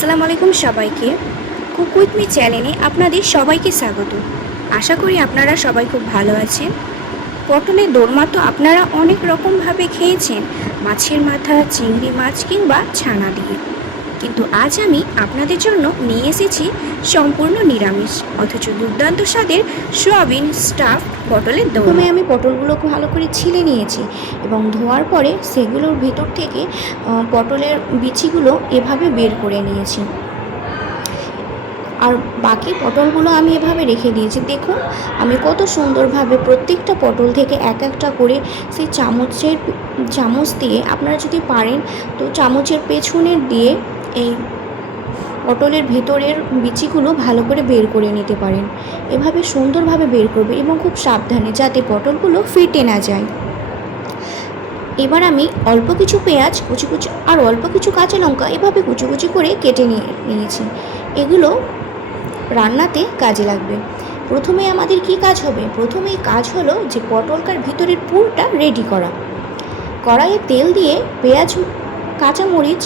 আসসালামু আলাইকুম সবাইকে। কুক উইথ মি চ্যানেলে আপনাদের সবাইকে স্বাগত। আশা করি আপনারা সবাই খুব ভালো আছেন। পটলের দোরমা তো আপনারা অনেক রকমভাবে খেয়েছেন, মাছের মাথা, চিংড়ি মাছ কিংবা ছানা দিয়ে। কিন্তু আজ আমি আপনাদের জন্য নিয়ে এসেছি সম্পূর্ণ নিরামিষ অথচ দুর্দান্ত স্বাদের সোয়াবিন স্টাফড পটলের দোরমা। প্রথমে আমি পটলগুলোকে ভালো করে ছিলে নিয়েছি এবং ধোয়ার পরে সেগুলোর ভেতর থেকে পটলের বিচিগুলো এভাবে বের করে নিয়েছি। আর বাকি পটলগুলো আমি এভাবে রেখে দিয়েছি। দেখুন আমি কত সুন্দরভাবে প্রত্যেকটা পটল থেকে এক একটা করে সেই চামচ দিয়ে, আপনারা যদি পারেন তো চামচের পেছনের দিয়ে এই পটলের ভেতরের বিচিগুলো ভালো করে বের করে নিতে পারেন। এভাবে সুন্দরভাবে বের করবে এবং খুব সাবধানে, যাতে পটলগুলো ফেটে না যায়। এবার আমি অল্প কিছু পেঁয়াজ কুচি কুচি আর অল্প কিছু কাঁচা লঙ্কা এভাবে কুচি কুচি করে কেটে নিয়েছি। এগুলো রান্নাতে কাজে লাগবে। প্রথমে আমাদের কি কাজ হবে? প্রথমেই কাজ হলো যে পটলটার ভিতরের পুরটা রেডি করা। কড়াইয়ে তেল দিয়ে পেঁয়াজ, কাঁচামরিচ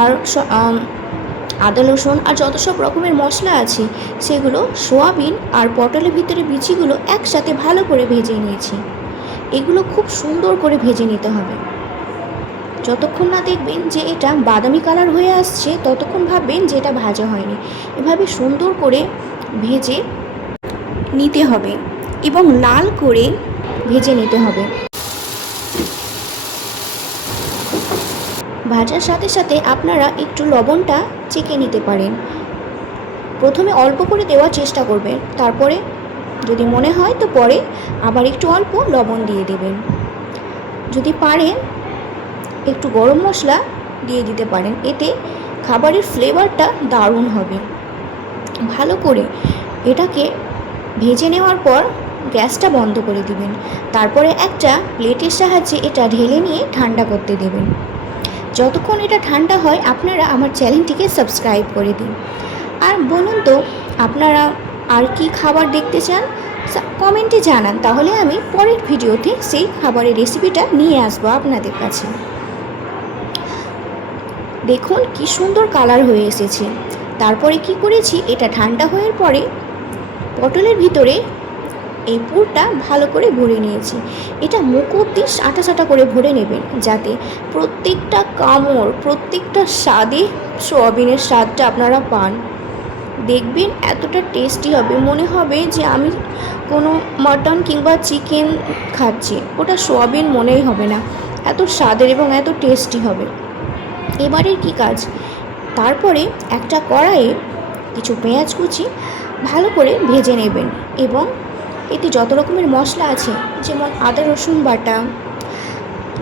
আর আদা রসুন আর যত সব রকমের মশলা আছে সেগুলো, সোয়াবিন আর পটলের ভিতরে বিচিগুলো একসাথে ভালো করে ভেজে নিয়েছি। এগুলো খুব সুন্দর করে ভেজে নিতে হবে। যতক্ষণ না দেখবেন যে এটা বাদামি কালার হয়ে আসছে ততক্ষণ ভাববেন যে এটা ভাজা হয়নি। এভাবে সুন্দর করে ভেজে নিতে হবে এবং লাল করে ভেজে নিতে হবে। ভাজার সাথে সাথে আপনারা একটু লবণটা চেখে নিতে পারেন। প্রথমে অল্প করে দেওয়ার চেষ্টা করবেন, তারপরে যদি মনে হয় তো পরে আবার একটু অল্প লবণ দিয়ে দেবেন। যদি পারেন একটু গরম মশলা দিয়ে দিতে পারেন, এতে খাবারের ফ্লেভারটা দারুণ হবে। ভালো করে এটাকে ভেজে নেওয়ার পর গ্যাসটা বন্ধ করে দিবেন। তারপরে একটা প্লেটের সাহায্যে এটা ঢেলে নিয়ে ঠান্ডা করতে দেবেন। যতক্ষণ এটা ঠান্ডা হয় আপনারা আমার চ্যানেলটিকে সাবস্ক্রাইব করে দিন। আর বলুন তো আপনারা আর কি খাবার দেখতে চান, কমেন্টে জানান, তাহলে আমি পরের ভিডিওতে সেই খাবারের রেসিপিটা নিয়ে আসবো আপনাদের কাছে। দেখুন কি সুন্দর কালার হয়ে এসেছে। তারপরে কি করেছি, এটা ঠান্ডা হওয়ার পরে পটলের ভিতরে এই পুরটা ভালো করে ভরে নিয়েছি। এটা মুখ অবধি সাঁটা সাঁটা করে ভরে নেবেন, যাতে প্রত্যেকটা কামড়, প্রত্যেকটা স্বাদে সোয়াবিনের স্বাদটা আপনারা পান। দেখবেন এতটা টেস্টি হবে, মনে হবে যে আমি কোনো মাটন কিংবা চিকেন খাচ্ছি। ওটা সোয়াবিন মনেই হবে না, এত স্বাদের এবং এত টেস্টি হবে। এবারের কি কাজ, তারপরে একটা কড়াইয়ে কিছু পেঁয়াজ কুচি ভালো করে ভেজে নেবেন এবং এতে যত রকমের মশলা আছে, যেমন আদা রসুন বাটা,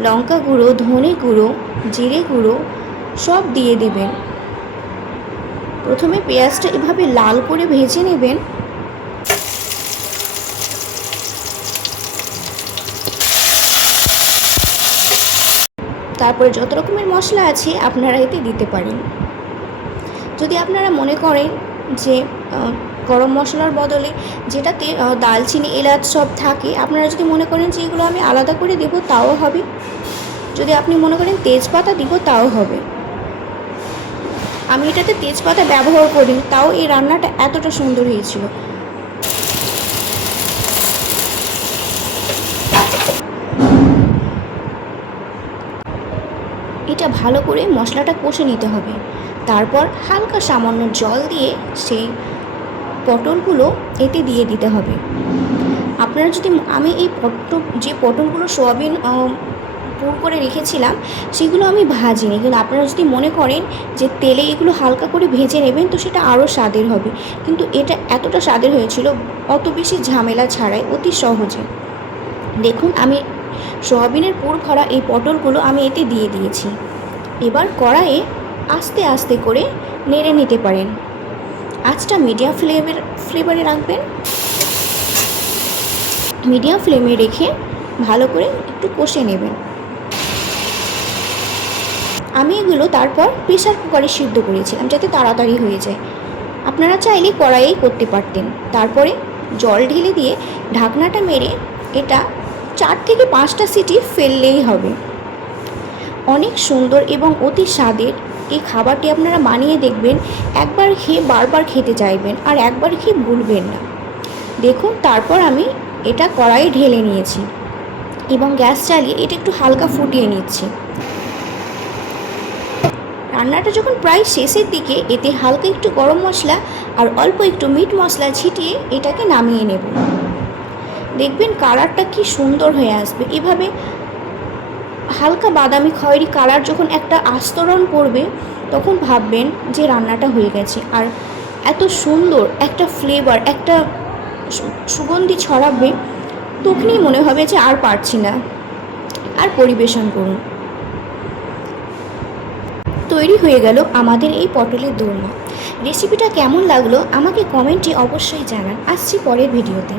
লঙ্কা গুঁড়ো, ধনে গুঁড়ো, জিরে গুঁড়ো সব দিয়ে দেবেন। প্রথমে পেঁয়াজটা এভাবে লাল করে ভেজে নেবেন। তারপরে যত রকমের মশলা আছে আপনারা এতে দিতে পারেন। যদি আপনারা মনে করেন যে গরম মশলার বদলে যেটাতে দালচিনি, এলাচ সব থাকে, আপনারা যদি মনে করেন যে এগুলো আমি আলাদা করে দেব তাও হবে। যদি আপনি মনে করেন তেজপাতা দিব তাও হবে। আমি এটাতে তেজপাতা ব্যবহার করি, তাও এই রান্নাটা এতটা সুন্দর হয়েছিল। এটা ভালো করে মশলাটা কষে নিতে হবে। তারপর হালকা সামান্য জল দিয়ে সেই পটলগুলো এতে দিয়ে দিতে হবে। আপনারা যদি, আমি এই যে পটলগুলো সোয়াবিন পুর করে রেখেছিলাম সেগুলো আমি ভাজিনি, কিন্তু আপনারা যদি মনে করেন যে তেলে এগুলো হালকা করে ভেজে নেবেন তো সেটা আরও স্বাদের হবে। কিন্তু এটা এতটা স্বাদের হয়েছিল, অত বেশি ঝামেলা ছাড়াই, অতি সহজে। দেখুন আমি সোয়াবিনের পুর ভরা এই পটলগুলো আমি এতে দিয়ে দিয়েছি। এবার কড়াইয়ে আস্তে আস্তে করে নেড়ে নিতে পারেন। আঁচটা মিডিয়াম ফ্লেভারে রাখবেন। মিডিয়াম ফ্লেমে রেখে ভালো করে একটু কষে নেবেন। আমি এগুলো তারপর প্রেসার কুকারে সিদ্ধ করেছিলাম যাতে তাড়াতাড়ি হয়ে যায়। আপনারা চাইলে কড়াইয়েই করতে পারতেন। তারপরে জল ঢেলে দিয়ে ঢাকনাটা মেরে এটা 4 থেকে 5টা সিটি ফেললেই হবে। অনেক সুন্দর এবং অতি স্বাদের এই খাবারটি আপনারা বানিয়ে দেখবেন, একবার খেয়ে বারবার খেতে চাইবেন আর একবার খেয়ে ভুলবেন না। দেখুন, তারপর আমি এটা কড়াইয়ে ঢেলে নিয়েছি এবং গ্যাস চালিয়ে এটা একটু হালকা ফুটিয়ে নিচ্ছি। রান্নাটা যখন প্রায় শেষের দিকে এতে হালকা একটু গরম মশলা আর অল্প একটু মিট মশলা ছিটিয়ে এটাকে নামিয়ে নেব। দেখবেন কালারটা কি সুন্দর হয়ে আসবে। এভাবে হালকা বাদামি খয়েরি কালার যখন একটা আস্তরণ পড়বে তখন ভাববেন যে রান্নাটা হয়ে গেছে। আর এত সুন্দর একটা ফ্লেভার, একটা সুগন্ধি ছড়াবে, তখনই মনে হবে যে আর পারছি না, আর পরিবেশন করুন। তৈরি হয়ে গেল আমাদের এই পটলের দোরমা। রেসিপিটা কেমন লাগলো আমাকে কমেন্টে অবশ্যই জানান। আসছি পরের ভিডিওতে।